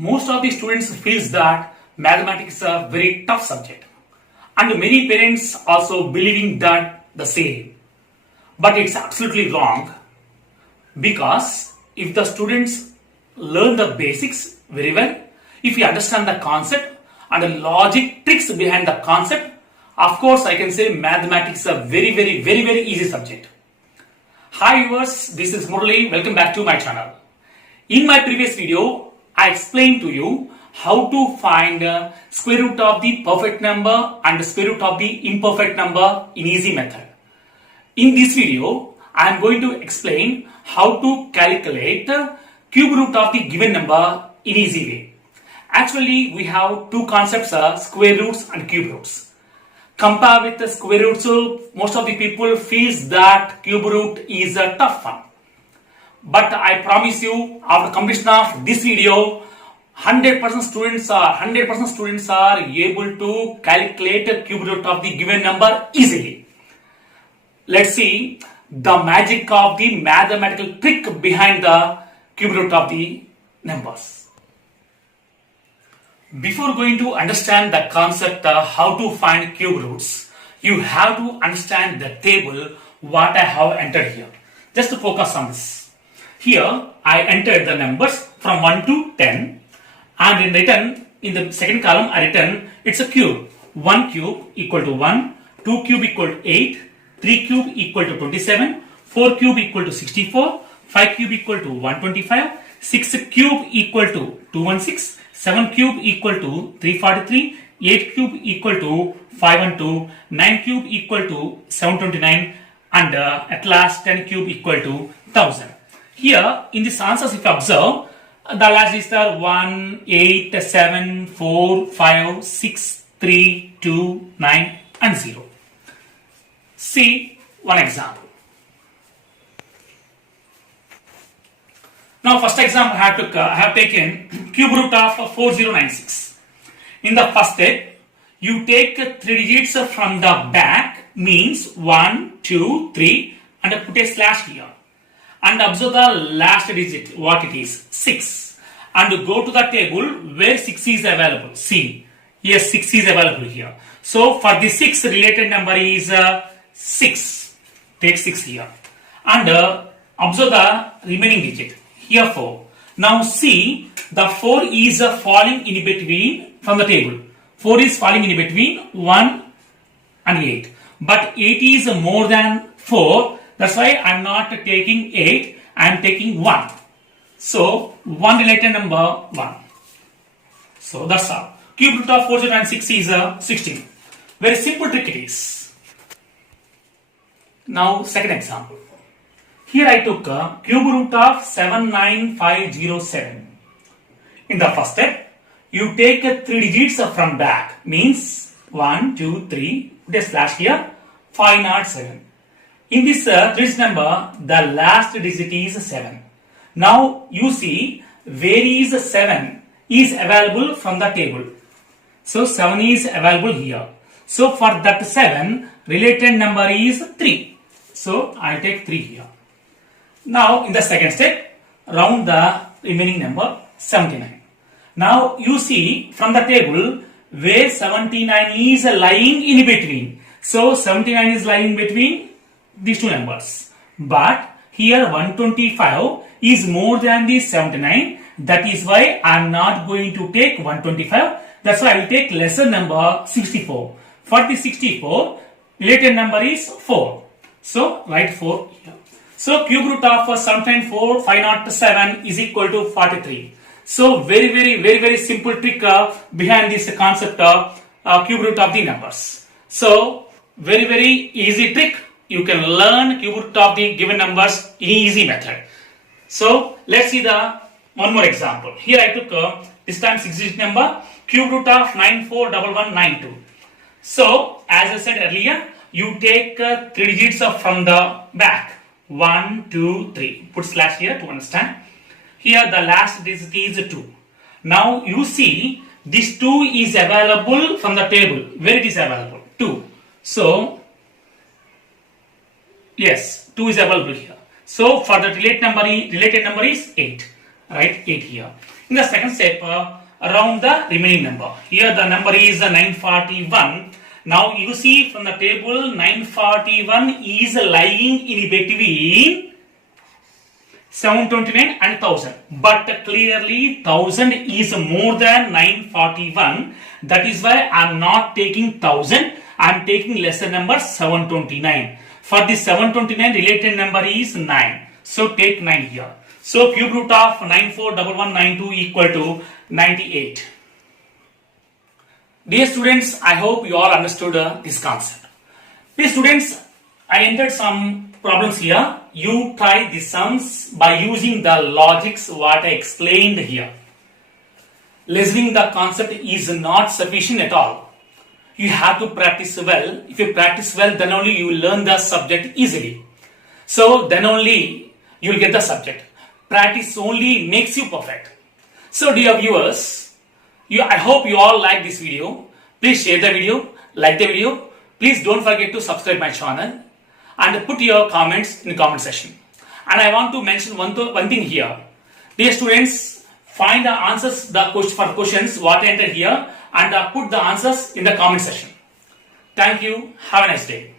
most of the students feels that mathematics is a very tough subject, and many parents also believing that the same. But it's absolutely wrong, because if the students learn the basics very well, if you understand the concept and the logic tricks behind the concept, of course I can say mathematics is a very easy subject. Hi viewers, this is Murali. Welcome back to my channel. In my previous video, I explained to you how to find square root of the perfect number and the square root of the imperfect number in easy method. In this video, I am going to explain how to calculate cube root of the given number in easy way. Actually, we have two concepts, square roots and cube roots. Compare with the square root, so most of the people feels that cube root is a tough one. But I promise you, after completion of this video, 100% students are able to calculate the cube root of the given number easily. Let's see the magic of the mathematical trick behind the cube root of the numbers. Before going to understand the concept of how to find cube roots, you have to understand the table what I have entered here. Just to focus on this. Here I entered the numbers from 1 to 10, and in return, in the second column I written it's a cube. 1 cube equal to 1, 2 cube equal to 8, 3 cube equal to 27, 4 cube equal to 64, 5 cube equal to 125, 6 cube equal to 216, 7 cube equal to 343, 8 cube equal to 512, 9 cube equal to 729, and at last 10 cube equal to 1000. Here in this answers, if you observe, the last is the 1, 8, 7, 4, 5, 6, 3, 2, 9 and 0. See one example. Now first example I have taken cube root of 4096. In the first step, you take 3 digits from the back, means 1, 2, 3 and put a slash here. And observe the last digit, what it is, 6. And go to the table where 6 is available. See, yes, 6 is available here. So for the 6 related number is 6. Take 6 here. And observe the remaining digit. Here 4. Now see, the 4 is falling in between from the table. 4 is falling in between 1 and 8. But 8 is more than 4. That's why I am not taking 8. I am taking 1. So 1 related number 1. So that's all. Cube root of 4096 is 16. Very simple trick it is. Now second example. Here I took cube root of 79507. In the first step, you take 3 digits from back, means 1, 2, 3, put a slash here, 507. In this 3 number, the last digit is 7. Now you see where is 7 is available from the table. So 7 is available here. So for that 7, related number is 3. So I take 3 here. Now in the second step, round the remaining number 79. Now you see from the table where 79 is lying in between. So 79 is lying between these two numbers. But here 125 is more than the 79. That is why I am not going to take 125. That's why I will take lesser number 64. For the 64, related number is 4. So write 4 here. So cube root of 794,507 is equal to 43. So very simple trick behind this concept of cube root of the numbers. So very easy trick. You can learn cube root of the given numbers in easy method. So let's see the one more example. Here I took this time 6 digit number, cube root of 941192. So as I said earlier, you take 3 digits from the back. 1, 2, 3. Put slash here to understand. Here the last digit is 2. Now you see this 2 is available from the table. Where it is available? 2. So yes, 2 is available here. So for the related number is 8. Right? 8 here. In the second step, round the remaining number. Here the number is 941. Now you see from the table 941 is lying in between 729 and 1000. But clearly 1000 is more than 941. That is why I am not taking 1000. I am taking lesser number 729. For the 729 related number is 9. So take 9 here. So cube root of 941192 equal to 98. Dear students, I hope you all understood this concept. Dear students, I entered some problems here. You try the sums by using the logics what I explained here. Listening the concept is not sufficient at all. You have to practice well. If you practice well, then only you will learn the subject easily. So then only you will get the subject. Practice only makes you perfect. So dear viewers, I hope you all like this video. Please share the video, like the video. Please don't forget to subscribe my channel and put your comments in the comment section. And I want to mention one thing here. Dear students, find the answers for questions what I entered here and put the answers in the comment section. Thank you. Have a nice day.